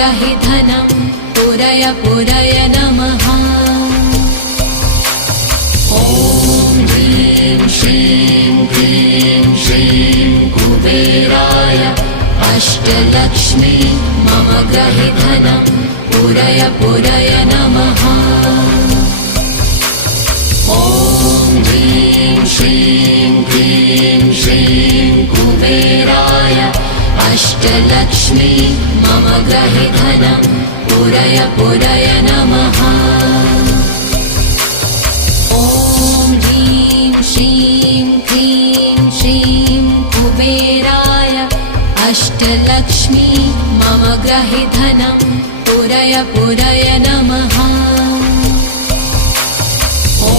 ग्रहे धनं पुरय पुरय नमः। ॐ ह्रीं श्रीं क्लीं श्रीं कुबेराय अष्टलक्ष्मी मम ग्रहे धनं पुरय पुरय नमः। ॐ ह्रीं श्रीं क्लीं श्रीं कुबेराय अष्टलक्ष्मी मम ग्रहे धनं पुरय पुरय नमः। ॐ ह्रीं श्रीं क्लीं श्रीं कुबेराय अष्टलक्ष्मी मम ग्रहे धनं पुरय पुरय नमः।